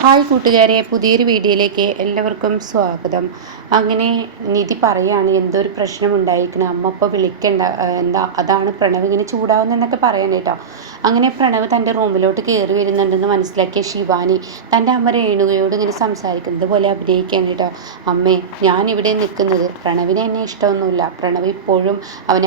Hi കൂട്ടുകാരെ, പുതിയൊരു വീഡിയോയിലേക്ക് എല്ലാവർക്കും സ്വാഗതം. അങ്ങനെ നിധി പറയാണ് എന്തോ ഒരു പ്രശ്നം ഉണ്ടായിരിക്കണം, അമ്മ ഇപ്പോൾ വിളിക്കണ്ട, എന്താ അതാണ് പ്രണവ് ഇങ്ങനെ ചൂടാവുന്നതെന്നൊക്കെ പറയണം കേട്ടോ. അങ്ങനെ പ്രണവ് തൻ്റെ റൂമിലോട്ട് കയറി വരുന്നുണ്ടെന്ന് മനസ്സിലാക്കിയ ശിവാനി തൻ്റെ അമ്മ രേണുകയോട് ഇങ്ങനെ സംസാരിക്കുന്നത് പോലെ അഭിനയിക്കുകയാണ് കേട്ടോ. അമ്മേ, ഞാനിവിടെ നിൽക്കുന്നത് പ്രണവിനെ എന്നെ ഇഷ്ടമൊന്നുമില്ല. പ്രണവ് ഇപ്പോഴും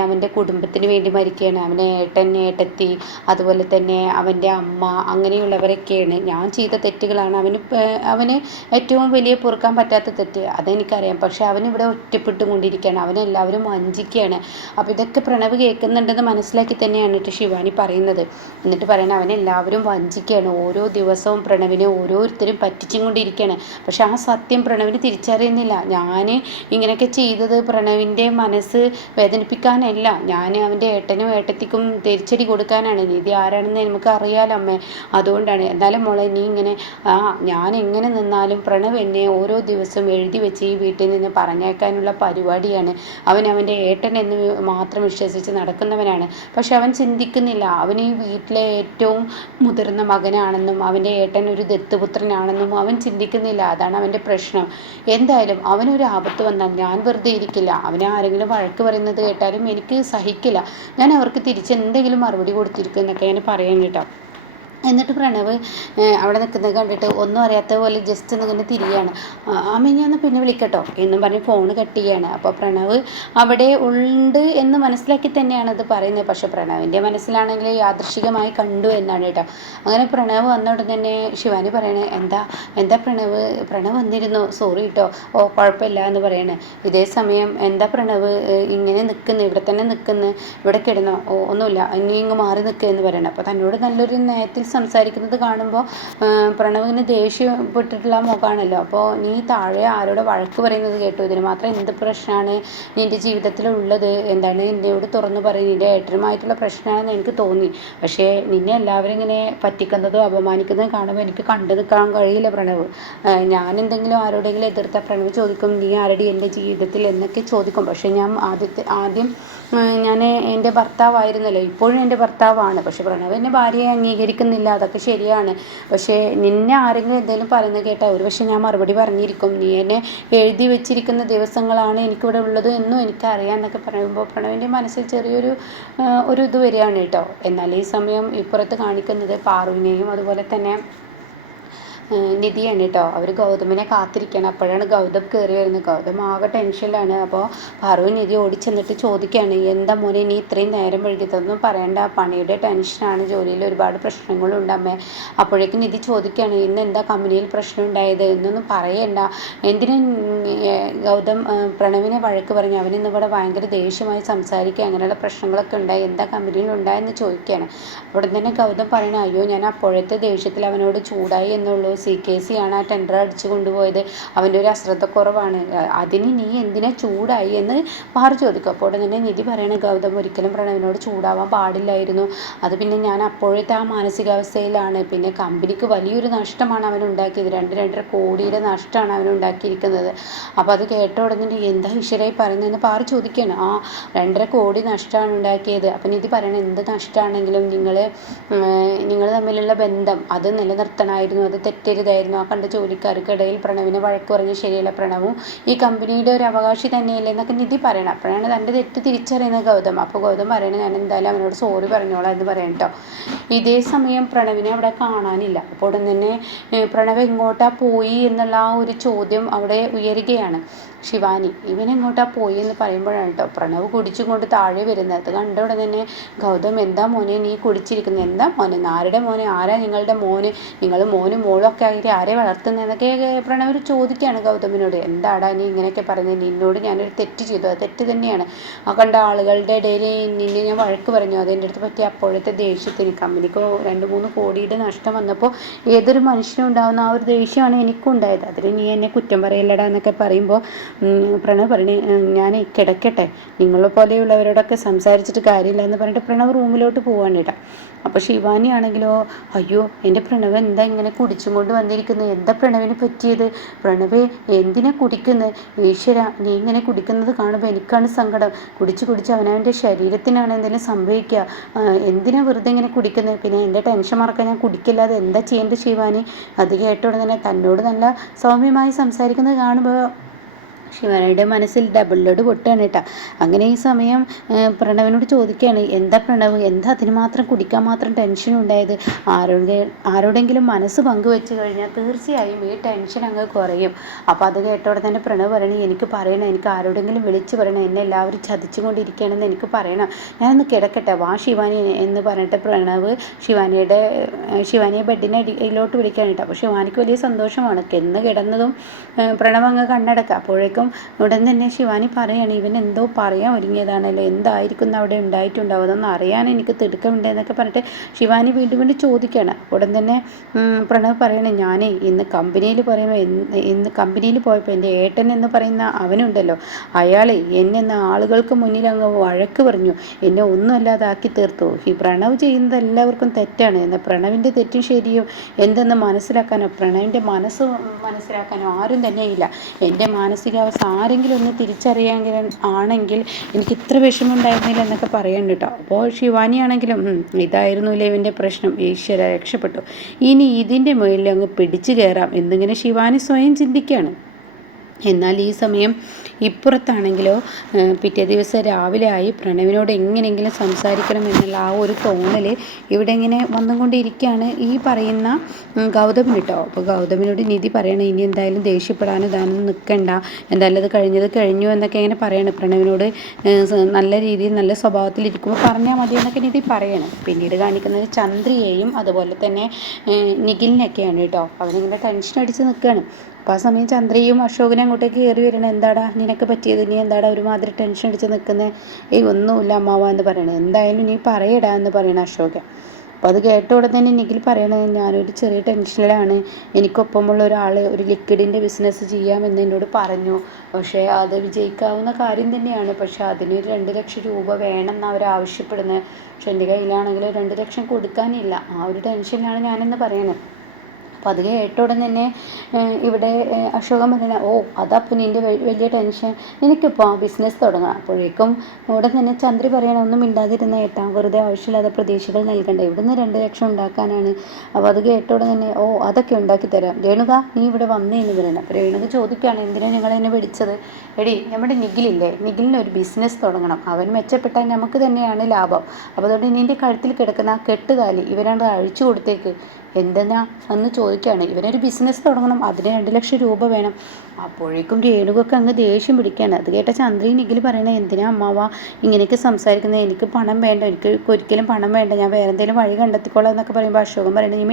അവൻ്റെ കുടുംബത്തിന് വേണ്ടി മരിക്കുകയാണ്. അവനെ ഏട്ടൻ ഏട്ടത്തി അതുപോലെ തന്നെ അവൻ്റെ അമ്മ അങ്ങനെയുള്ളവരൊക്കെയാണ്. ഞാൻ ചെയ്ത തെറ്റുകളാണ് അവന് ഏറ്റവും വലിയ പൊറുക്കാൻ പറ്റാത്ത തെറ്റ്, അതെനിക്കറിയാം. പക്ഷെ അവനിവിടെ ഒറ്റപ്പെട്ടുകൊണ്ടിരിക്കുകയാണ്, അവനെല്ലാവരും വഞ്ചിക്കുകയാണ്. അപ്പോൾ ഇതൊക്കെ പ്രണവ് കേൾക്കുന്നുണ്ടെന്ന് മനസ്സിലാക്കി തന്നെയാണ് കേട്ടോ ശിവാനി പറയുന്നത്. എന്നിട്ട് പറയണ അവനെല്ലാവരും വഞ്ചിക്കുകയാണ്, ഓരോ ദിവസവും പ്രണവിനെ ഓരോരുത്തരും പറ്റിച്ചും കൊണ്ടിരിക്കുകയാണ്. പക്ഷെ ആ സത്യം പ്രണവിന് തിരിച്ചറിയുന്നില്ല. ഞാൻ ഇങ്ങനെയൊക്കെ ചെയ്തത് പ്രണവിൻ്റെ മനസ്സ് വേദനിപ്പിക്കാനല്ല, ഞാൻ അവൻ്റെ ഏട്ടനും ഏട്ടത്തിക്കും തിരിച്ചടി കൊടുക്കാനാണ്. നീതി ആരാണെന്ന് നമുക്ക് അറിയാലോ അമ്മേ, അതുകൊണ്ടാണ്. എന്നാലും മോളെ, നീ ഇങ്ങനെ ഞാൻ എങ്ങനെ നിന്നാലും പ്രണവ് എന്നെ ഓരോ ദിവസവും എഴുതി വെച്ച് ഈ വീട്ടിൽ നിന്ന് പറഞ്ഞേക്കാനുള്ള പരിപാടിയാണ്. അവൻ്റെ ഏട്ടൻ എന്ന് മാത്രം വിശ്വസിച്ച് നടക്കുന്നവനാണ്. പക്ഷെ അവൻ ചിന്തിക്കുന്നില്ല, അവൻ ഈ വീട്ടിലെ ഏറ്റവും മുതിർന്ന മകനാണെന്നും അവൻ്റെ ഏട്ടൻ ഒരു ദത്തുപുത്രനാണെന്നും അവൻ ചിന്തിക്കുന്നില്ല. അതാണ് അവൻ്റെ പ്രശ്നം. എന്തായാലും അവനൊരു ആപത്ത് വന്നാൽ ഞാൻ വെറുതെ ഇരിക്കില്ല. അവനെ ആരെങ്കിലും വഴക്ക് പറയുന്നത് കേട്ടാലും എനിക്ക് സഹിക്കില്ല. ഞാൻ അവർക്ക് തിരിച്ച് എന്തെങ്കിലും മറുപടി കൊടുത്തിരിക്കും എന്നൊക്കെ ഞാൻ പറയാൻ കേട്ടോ. എന്നിട്ട് പ്രണവ് അവിടെ നിൽക്കുന്നത് കണ്ടിട്ട് ഒന്നും അറിയാത്ത പോലെ ജസ്റ്റ് ഇങ്ങനെ തിരിയാണ്. അമ്മ ഞാൻ പിന്നെ വിളിക്കട്ടോ എന്നും പറഞ്ഞ് ഫോൺ കട്ട് ചെയ്യാണ്. അപ്പോൾ പ്രണവ് അവിടെ ഉണ്ട് എന്ന് മനസ്സിലാക്കി തന്നെയാണ് അത് പറയുന്നത്. പക്ഷെ പ്രണവിൻ്റെ മനസ്സിലാണെങ്കിൽ യാദൃശികമായി കണ്ടു എന്നാണ് കേട്ടോ. അങ്ങനെ പ്രണവ് വന്ന ഉടൻ തന്നെ ശിവാനി പറയണേ, എന്താ പ്രണവ് വന്നിരുന്നു, സോറി കേട്ടോ. ഓ കുഴപ്പമില്ല എന്ന് പറയണേ. ഇതേ സമയം എന്താ പ്രണവ് ഇങ്ങനെ നിൽക്കുന്നു, ഇവിടെ തന്നെ നിൽക്കുന്നു, ഇവിടെ കിടന്നോ? ഓ ഒന്നുമില്ല, ഇനി ഇങ്ങ് മാറി നിൽക്കുക എന്ന് പറയണം. അപ്പോൾ തന്നോട് നല്ലൊരു നയത്തിൽ സംസാരിക്കുന്നത് കാണുമ്പോൾ പ്രണവിന് ദേഷ്യപ്പെട്ടിട്ടുള്ള മുഖമാണല്ലോ. അപ്പോൾ നീ താഴെ ആരോട് വഴക്ക് പറയുന്നത് കേട്ടു, ഇതിന് മാത്രം എന്ത് പ്രശ്നമാണ് നിൻ്റെ ജീവിതത്തിലുള്ളത്, എന്താണ് എന്നോട് തുറന്നു പറയും. നിൻ്റെ ഏട്ടനുമായിട്ടുള്ള പ്രശ്നമാണെന്ന് എനിക്ക് തോന്നി. പക്ഷേ നിന്നെ എല്ലാവരും ഇങ്ങനെ പറ്റിക്കുന്നതോ അപമാനിക്കുന്നതും കാണുമ്പോൾ എനിക്ക് കണ്ടു നിൽക്കാൻ കഴിയില്ല പ്രണവ്. ഞാൻ എന്തെങ്കിലും ആരോടെങ്കിലും എതിർത്ത പ്രണവ് ചോദിക്കും, നീ ആരുടെ എൻ്റെ ജീവിതത്തിൽ എന്നൊക്കെ ചോദിക്കും. പക്ഷേ ഞാൻ ആദ്യം ഞാൻ എൻ്റെ ഭർത്താവായിരുന്നല്ലോ, ഇപ്പോഴും എൻ്റെ ഭർത്താവാണ്. പക്ഷെ പ്രണവ് എൻ്റെ ഭാര്യയെ അംഗീകരിക്കുന്നില്ല, അതൊക്കെ ശരിയാണ്. പക്ഷേ നിന്നെ ആരെങ്കിലും എന്തെങ്കിലും പറയുന്നത് കേട്ടാൽ ഒരു പക്ഷേ ഞാൻ മറുപടി പറഞ്ഞിരിക്കും. നീ എന്നെ എഴുതി വെച്ചിരിക്കുന്ന ദിവസങ്ങളാണ് എനിക്കിവിടെ ഉള്ളത് എന്നും എനിക്കറിയാം എന്നൊക്കെ പറയുമ്പോൾ പ്രണവിൻ്റെ മനസ്സിൽ ചെറിയൊരു ഇത് വരികയാണ് കേട്ടോ. എന്നാൽ ഈ സമയം ഇപ്പുറത്ത് കാണിക്കുന്നത് പാറുവിനെയും അതുപോലെ തന്നെ നിധിയാണ് കേട്ടോ. അവർ ഗൗതമിനെ കാത്തിരിക്കണം. അപ്പോഴാണ് ഗൗതം കയറി വരുന്നത്. ഗൗതം ആകെ ടെൻഷനിലാണ്. അപ്പോൾ പാറു നിധി ഓടിച്ചെന്നിട്ട് ചോദിക്കുകയാണ്, എന്താ മോനെ നീ ഇത്രയും നേരം വൈകിയതൊന്നും പറയണ്ട, പണിയുടെ ടെൻഷനാണ്, ജോലിയിൽ ഒരുപാട് പ്രശ്നങ്ങളുണ്ട് അമ്മേ. അപ്പോഴേക്കും നിധി ചോദിക്കുകയാണ്, ഇന്ന് എന്താ കമ്പനിയിൽ പ്രശ്നം ഉണ്ടായത് എന്നൊന്നും പറയണ്ട. എന്തിനും ഗൗതം പ്രണവിനെ വഴക്ക് പറഞ്ഞു, അവനിന്ന് ഇവിടെ ഭയങ്കര ദേഷ്യമായി സംസാരിക്കുക, അങ്ങനെയുള്ള പ്രശ്നങ്ങളൊക്കെ ഉണ്ടായി, എന്താ കമ്പനിയിൽ ഉണ്ടായെന്ന് ചോദിക്കുകയാണ്. അവിടെ തന്നെ ഗൗതം പറയണ, അയ്യോ ഞാൻ അപ്പോഴത്തെ ദേഷ്യത്തിൽ അവനോട് ചൂടായി എന്നുള്ളൂ, CKC ആണ് ആ ടെൻഡർ അടിച്ചു കൊണ്ടുപോയത്, അവൻ്റെ ഒരു അശ്രദ്ധക്കുറവാണ്, അതിന് നീ എന്തിനാ ചൂടായി എന്ന് പാറു ചോദിക്കും. അപ്പോൾ തന്നെ നിധി പറയണ, ഗൗതം ഒരിക്കലും പ്രണവിനോട് ചൂടാവാൻ പാടില്ലായിരുന്നു, അത് പിന്നെ ഞാൻ അപ്പോഴത്തെ ആ മാനസികാവസ്ഥയിലാണ്. പിന്നെ കമ്പനിക്ക് വലിയൊരു നഷ്ടമാണ് അവൻ ഉണ്ടാക്കിയത്, 2-2.5 കോടിയുടെ നഷ്ടമാണ് അവൻ ഉണ്ടാക്കിയിരിക്കുന്നത്. അപ്പോൾ അത് കേട്ട ഉടനെ എന്താ ഈശ്വരായി പറയുന്നതെന്ന് പാറു ചോദിക്കുകയാണ്. 2.5 കോടി നഷ്ടമാണ് ഉണ്ടാക്കിയത്. അപ്പം നിധി പറയണത്, എന്ത് നഷ്ടമാണെങ്കിലും നിങ്ങൾ തമ്മിലുള്ള ബന്ധം അത് നിലനിർത്തണമായിരുന്നു, അത് തെറ്റരുതായിരുന്നു. ആ കണ്ട ജോലിക്കാർക്കിടയിൽ പ്രണവിനെ വഴക്ക് പറഞ്ഞ് ശരിയല്ല, പ്രണവും ഈ കമ്പനിയുടെ ഒരു അവകാശി തന്നെയല്ലേ എന്നൊക്കെ നിധി പറയണം. അപ്പോഴാണ് തൻ്റെ തെറ്റ് തിരിച്ചറിയുന്നത് ഗൗതം. അപ്പോൾ ഗൗതം പറയണത്, ഞാൻ എന്തായാലും അവനോട് സോറി പറഞ്ഞോളാം എന്ന് പറയണം കേട്ടോ. ഇതേ സമയം പ്രണവിനെ അവിടെ കാണാനില്ല. അപ്പോൾ ഉടൻ തന്നെ പ്രണവ് എങ്ങോട്ടാ പോയി എന്നുള്ള ആ ഒരു ചോദ്യം അവിടെ ഉയരുകയാണ്. ശിവാനി ഇവനെങ്ങോട്ടാ പോയി എന്ന് പറയുമ്പോഴാണ് കേട്ടോ പ്രണവ് കുടിച്ചും കൊണ്ട് താഴെ വരുന്നത്. അത് കണ്ട ഉടൻ തന്നെ ഗൗതം, എന്താ മോനെ നീ കുടിച്ചിരിക്കുന്നത്, എന്താ മോനെ, ആരുടെ മോനെ, ആരാ നിങ്ങളുടെ മോന്, നിങ്ങൾ മോനും മോളും ഒക്കെ ആയിട്ട് ആരെ വളർത്തുന്നതെന്നൊക്കെ പ്രണവ് ചോദിക്കുകയാണ് ഗൗതമിനോട്. എന്താടാ നീ ഇങ്ങനെയൊക്കെ പറയുന്നത്, നിന്നോട് ഞാനൊരു തെറ്റ് ചെയ്തു, അത് തെറ്റ് തന്നെയാണ്. ആ കണ്ട ആളുകളുടെ ഇടയിൽ നിന്നെ ഞാൻ വഴക്ക് പറഞ്ഞു, അതെൻ്റെ അടുത്ത് പറ്റിയ അപ്പോഴത്തെ ദേഷ്യത്തിന്, കമ്പനിക്ക് 2-3 കോടിയുടെ നഷ്ടം വന്നപ്പോൾ ഏതൊരു മനുഷ്യനും ഉണ്ടാകുന്ന ആ ഒരു ദേഷ്യമാണ് എനിക്കും ഉണ്ടായത്, അതിന് നീ എന്നെ കുറ്റം പറയല്ലടാ എന്നൊക്കെ പറയുമ്പോൾ പ്രണവ് പറഞ്ഞ്, ഞാൻ കിടക്കട്ടെ, നിങ്ങളെ പോലെയുള്ളവരോടൊക്കെ സംസാരിച്ചിട്ട് കാര്യമില്ല എന്ന് പറഞ്ഞിട്ട് പ്രണവ് റൂമിലോട്ട് പോവാണ് കേട്ടോ. അപ്പോൾ ശിവാനി ആണെങ്കിലോ, അയ്യോ എൻ്റെ പ്രണവ് എന്താ ഇങ്ങനെ കുടിച്ചും കൊണ്ട് വന്നിരിക്കുന്നത്, എന്താ പ്രണവിന് പറ്റിയത്, പ്രണവേ എന്തിനാ കുടിക്കുന്നത്, ഈശ്വര നീ ഇങ്ങനെ കുടിക്കുന്നത് കാണുമ്പോൾ എനിക്കാണ് സങ്കടം, കുടിച്ച് കുടിച്ച് അവനവൻ്റെ ശരീരത്തിനാണ് എന്തെങ്കിലും സംഭവിക്കുക, എന്തിനാ വെറുതെ ഇങ്ങനെ കുടിക്കുന്നത്, പിന്നെ എൻ്റെ ടെൻഷൻ മറക്കാൻ ഞാൻ കുടിക്കില്ലാതെ എന്താ ചെയ്യേണ്ടത് ശിവാനി. അത് കേട്ടോടെ തന്നെ തന്നോട് നല്ല സൗമ്യമായി സംസാരിക്കുന്നത് കാണുമ്പോൾ ശിവാനിയുടെ മനസ്സിൽ ഡബിൾ ലോഡ് പൊട്ടുകയാണ് കേട്ടോ. അങ്ങനെ ഈ സമയം പ്രണവിനോട് ചോദിക്കുകയാണ്, എന്താ പ്രണവ്, എന്താ അതിന് മാത്രം കുടിക്കാൻ മാത്രം ടെൻഷൻ ഉണ്ടായത്, ആരോടെങ്കിലും മനസ്സ് പങ്കുവെച്ച് കഴിഞ്ഞാൽ തീർച്ചയായും ഈ ടെൻഷൻ അങ്ങ് കുറയും. അപ്പോൾ അത് കേട്ടോടെ തന്നെ പ്രണവ് പറയണേ, എനിക്ക് പറയണം, എനിക്ക് ആരോടെങ്കിലും വിളിച്ച് പറയണം, എന്നെ എല്ലാവരും ചതിച്ചുകൊണ്ടിരിക്കുകയാണെന്ന് എനിക്ക് പറയണം, ഞാനൊന്ന് കിടക്കട്ടെ വാ ശിവാനി എന്ന് പറഞ്ഞിട്ട് പ്രണവ് ശിവാനിയെ ബെഡിനടിയിലോട്ട് വിളിക്കുകയാണ് കേട്ടോ. അപ്പോൾ ശിവാനിക്ക് വലിയ സന്തോഷമാണ്. എന്ന് കിടന്നതും പ്രണവ് അങ്ങ് കണ്ണടക്കുക. അപ്പോഴേക്കും ഉടൻ തന്നെ ശിവാനി പറയാണ്, ഇവൻ എന്തോ പറയാൻ ഒരുങ്ങിയതാണല്ലോ, എന്തായിരിക്കും അവിടെ ഉണ്ടായിട്ടുണ്ടാവും, അതൊന്നും അറിയാൻ എനിക്ക് തിടുക്കമുണ്ട് എന്നൊക്കെ പറഞ്ഞിട്ട് ശിവാനി വീണ്ടും വീണ്ടും ചോദിക്കുകയാണ്. ഉടൻ തന്നെ പ്രണവ് പറയണേ, ഞാനേ ഇന്ന് കമ്പനിയിൽ പോയപ്പോൾ എൻ്റെ ഏട്ടൻ എന്ന് പറയുന്ന അവനുണ്ടല്ലോ, അയാൾ എന്നെ ആളുകൾക്ക് മുന്നിൽ അങ്ങ് വഴക്ക് പറഞ്ഞു, എന്നെ ഒന്നുമല്ലാതാക്കി തീർത്തു. ഈ പ്രണവ് ചെയ്യുന്നത് എല്ലാവർക്കും തെറ്റാണ്, എന്നാൽ പ്രണവിൻ്റെ തെറ്റും ശരിയും എന്തെന്ന് മനസ്സിലാക്കാനോ പ്രണവിൻ്റെ മനസ്സ് മനസ്സിലാക്കാനോ ആരും തന്നെയില്ല. എൻ്റെ മാനസികാവസ്ഥ ആരെങ്കിലും ഒന്ന് തിരിച്ചറിയാമെങ്കിലും ആണെങ്കിൽ എനിക്ക് ഇത്ര വിഷമം ഉണ്ടായിരുന്നില്ല എന്നൊക്കെ പറയുന്നുണ്ട് കേട്ടോ. അപ്പോൾ ശിവാനിയാണെങ്കിലും ഇതായിരുന്നില്ലേ ഇവൻ്റെ പ്രശ്നം, ഈശ്വര രക്ഷപ്പെട്ടു, ഇനി ഇതിൻ്റെ മുകളിൽ അങ്ങ് പിടിച്ചു കയറാം എന്നിങ്ങനെ ശിവാനി സ്വയം ചിന്തിക്കുകയാണ്. എന്നാൽ ഈ സമയം ഇപ്പുറത്താണെങ്കിലോ പിറ്റേ ദിവസം രാവിലെ ആയി പ്രണവിനോട് എങ്ങനെയെങ്കിലും സംസാരിക്കണം എന്നുള്ള ആ ഒരു തോന്നൽ ഇവിടെ ഇങ്ങനെ വന്നുകൊണ്ടിരിക്കുകയാണ് ഈ പറയുന്ന ഗൗതമൻ കേട്ടോ. അപ്പോൾ ഗൗതമിനോട് നിധി പറയണം, ഇനി എന്തായാലും ദേഷ്യപ്പെടാനോ ഇതാനൊന്നും നിൽക്കണ്ട, എന്തായാലും അത് കഴിഞ്ഞു എന്നൊക്കെ ഇങ്ങനെ പറയണം. പ്രണവിനോട് നല്ല രീതിയിൽ നല്ല സ്വഭാവത്തിലിരിക്കുമ്പോൾ പറഞ്ഞാൽ മതി എന്നൊക്കെ നിധി പറയണം. പിന്നീട് കാണിക്കുന്നത് ചന്ദ്രിയെയും അതുപോലെ തന്നെ നിഖിലിനെയൊക്കെയാണ് കേട്ടോ. അവനിങ്ങനെ ടെൻഷൻ അടിച്ച് നിൽക്കുകയാണ്. അപ്പോൾ ആ സമയം ചന്ദ്രയും അശോകനും അങ്ങോട്ടേക്ക് കയറി വരണം, എന്താടാ നിനക്ക് പറ്റിയത്, നീ എന്താടാ ഒരുമാതിരി ടെൻഷൻ അടിച്ച് നിൽക്കുന്നത്, ഒന്നുമില്ല അമ്മാവ എന്ന് പറയണത്, എന്തായാലും നീ പറയടാ എന്ന് പറയണം അശോകൻ. അപ്പോൾ അത് കേട്ട ഉടനെ തന്നെ നിഖിൽ പറയണത്, ഞാനൊരു ചെറിയ ടെൻഷനിലാണ്, എനിക്കൊപ്പമുള്ള ഒരാൾ ഒരു ലിക്വിഡിൻ്റെ ബിസിനസ് ചെയ്യാമെന്ന് എന്നോട് പറഞ്ഞു, പക്ഷേ അത് വിജയിക്കാവുന്ന കാര്യം തന്നെയാണ്, പക്ഷേ അതിന് 2 ലക്ഷം രൂപ വേണമെന്ന് അവർ ആവശ്യപ്പെടുന്നത്, പക്ഷെ എൻ്റെ കയ്യിലാണെങ്കിൽ 2 ലക്ഷം കൊടുക്കാനില്ല, ആ ഒരു ടെൻഷനിലാണ് ഞാനെന്ന് പറയണത്. അപ്പോൾ അത് കേട്ട ഉടൻ തന്നെ ഇവിടെ അശോകൻ പറയണ, ഓ അതപ്പോൾ നിൻ്റെ വലിയ ടെൻഷൻ, നിനക്കിപ്പോൾ ആ ബിസിനസ് തുടങ്ങാം. അപ്പോഴേക്കും ഉടൻ തന്നെ ചന്ദ്രി പറയണം, ഒന്നും മിണ്ടാതിരുന്ന ഏട്ടാ, വെറുതെ ആവശ്യമില്ലാതെ പ്രതീക്ഷകൾ നൽകണ്ട, ഇവിടുന്ന് 2 ലക്ഷം ഉണ്ടാക്കാനാണ്. അപ്പോൾ അത് കേട്ട ഉടൻ തന്നെ, ഓ അതൊക്കെ ഉണ്ടാക്കി തരാം, രേണുക നീ ഇവിടെ വന്നേന്ന് പറയണം. അപ്പോൾ രേണുക ചോദിക്കുകയാണ്, എന്തിനാണ് ഞങ്ങൾ എന്നെ വിളിച്ചത്, എടി നമ്മുടെ നിഖിലില്ലേ, നിഖിലിന് ഒരു ബിസിനസ് തുടങ്ങണം, അവൻ മെച്ചപ്പെട്ടാൽ നമുക്ക് തന്നെയാണ് ലാഭം, അപ്പോൾ അതുകൊണ്ട് നിൻ്റെ കഴുത്തിൽ കിടക്കുന്ന ആ കെട്ടുതാലി ഇവരാണ്ട് അഴിച്ചു കൊടുത്തേക്ക്. എന്തെന്നാ എന്ന് ചോദിക്കുകയാണ്. ഇവനൊരു ബിസിനസ് തുടങ്ങണം, അതിന് 2 ലക്ഷം രൂപ വേണം. അപ്പോഴേക്കും രേണുകൊക്കെ അങ്ങ് ദേഷ്യം പിടിക്കുകയാണ്. അത് കേട്ട ചന്ദ്രയും നിഖിൽ പറയണേ, എന്തിനാ അമ്മാവ ഇങ്ങനെയൊക്കെ സംസാരിക്കുന്നത്, എനിക്ക് പണം വേണ്ട, എനിക്ക് ഒരിക്കലും പണം വേണ്ട, ഞാൻ വേറെ എന്തെങ്കിലും വഴി കണ്ടെത്തിക്കോളാം എന്നൊക്കെ പറയുമ്പോൾ അശോകൻ പറയണേ, നീ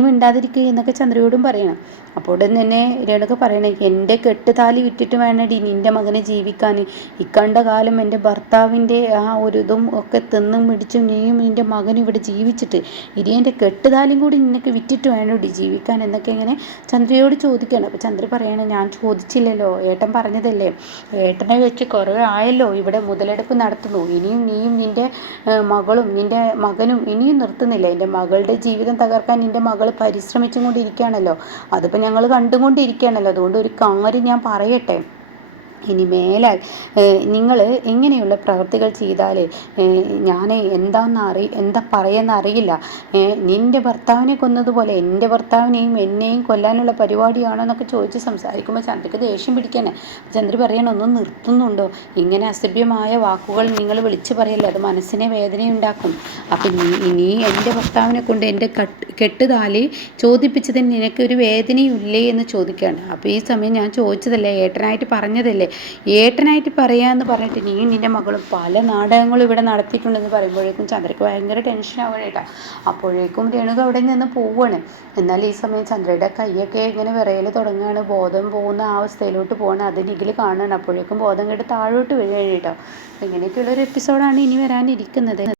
മിണ്ടാതിരിക്കുക എന്നൊക്കെ ചന്ദ്രയോടും പറയണം. അപ്പോൾ ഉടൻ തന്നെ രേണുക പറയണേ, എൻ്റെ കെട്ടുതാലി വിറ്റിട്ട് വേണടി നിൻ്റെ മകനെ ജീവിക്കാൻ, ഇക്കണ്ട കാലം എൻ്റെ ഭർത്താവിൻ്റെ ആ ഒരു ഇതും ഒക്കെ തിന്നും പിടിച്ചും നീയും നിൻ്റെ മകനും ഇവിടെ ജീവിച്ചിട്ട് ഇനി എൻ്റെ കെട്ടുതാലും കൂടി നിനക്ക് വിറ്റിട്ട് വേണോടി ജീവിക്കാൻ എന്നൊക്കെ ഇങ്ങനെ ചന്ദ്രയോട് ചോദിക്കുകയാണ്. അപ്പോൾ ചന്ദ്ര പറയണേ, ഞാൻ ചോദിച്ചില്ലല്ലോ, ഏട്ടൻ പറഞ്ഞതല്ലേ, ഏട്ടനെ വെച്ച് കുറേ ആയല്ലോ ഇവിടെ മുതലെടുപ്പ് നടത്തുന്നു, ഇനിയും നീയും നിൻ്റെ മകളും നിൻ്റെ മകനും ഇനിയും നിർത്തുന്നില്ല, എൻ്റെ മകളുടെ ജീവിതം തകർക്കാൻ നിൻ്റെ മകൾ പരിശ്രമിച്ചും കൊണ്ടിരിക്കുകയാണല്ലോ, അതിപ്പോൾ ഞങ്ങൾ കണ്ടുകൊണ്ടിരിക്കുകയാണല്ലോ, അതുകൊണ്ട് ഒരു കാര്യം ഞാൻ പറയട്ടെ, ഇനി മേലാൽ നിങ്ങൾ ഇങ്ങനെയുള്ള പ്രവൃത്തികൾ ചെയ്താൽ ഞാൻ എന്താ പറയുന്ന അറിയില്ല, നിൻ്റെ ഭർത്താവിനെ കൊന്നതുപോലെ എൻ്റെ ഭർത്താവിനെയും എന്നെയും കൊല്ലാനുള്ള പരിപാടിയാണോ എന്നൊക്കെ ചോദിച്ച് സംസാരിക്കുമ്പോൾ ചന്ദ്രയ്ക്ക് ദേഷ്യം പിടിക്കാനെ. ചന്ദ്ര പറയണം, ഒന്നും നിർത്തുന്നുണ്ടോ, ഇങ്ങനെ അസഭ്യമായ വാക്കുകൾ നിങ്ങൾ വിളിച്ചു പറയല്ലേ, അത് മനസ്സിനെ വേദനയുണ്ടാക്കും, അപ്പം നീ എൻ്റെ ഭർത്താവിനെ കൊണ്ട് എൻ്റെ കെട്ടുതാലി ചോദിപ്പിച്ചതിന് നിനക്കൊരു വേദനയില്ലേ എന്ന് ചോദിക്കുകയാണ്. അപ്പോൾ ഈ സമയം ഞാൻ ചോദിച്ചതല്ലേ, ഏട്ടനായിട്ട് പറഞ്ഞതല്ലേ, ഏട്ടനായിട്ട് പറയാമെന്ന് പറഞ്ഞിട്ട് നീ നിൻ്റെ മകളും പല നാടകങ്ങളും ഇവിടെ നടത്തിയിട്ടുണ്ടെന്ന് പറയുമ്പോഴേക്കും ചന്ദ്രയ്ക്ക് ഭയങ്കര ടെൻഷൻ ആവുകയാണ് കേട്ടോ. അപ്പോഴേക്കും രേണുക അവിടെ നിന്ന് പോവുകയാണ്. എന്നാൽ ഈ സമയം ചന്ദ്രയുടെ കൈയൊക്കെ ഇങ്ങനെ വിറയൽ തുടങ്ങുകയാണ്, ബോധം പോകുന്ന ആ അവസ്ഥയിലോട്ട് പോകണം. അത് നിഖിൽ കാണണം. അപ്പോഴേക്കും ബോധം കേട്ട് താഴോട്ട് വീഴുകയാണ് കേട്ടോ. ഇങ്ങനെയൊക്കെയുള്ളൊരു എപ്പിസോഡാണ് ഇനി വരാനിരിക്കുന്നത്.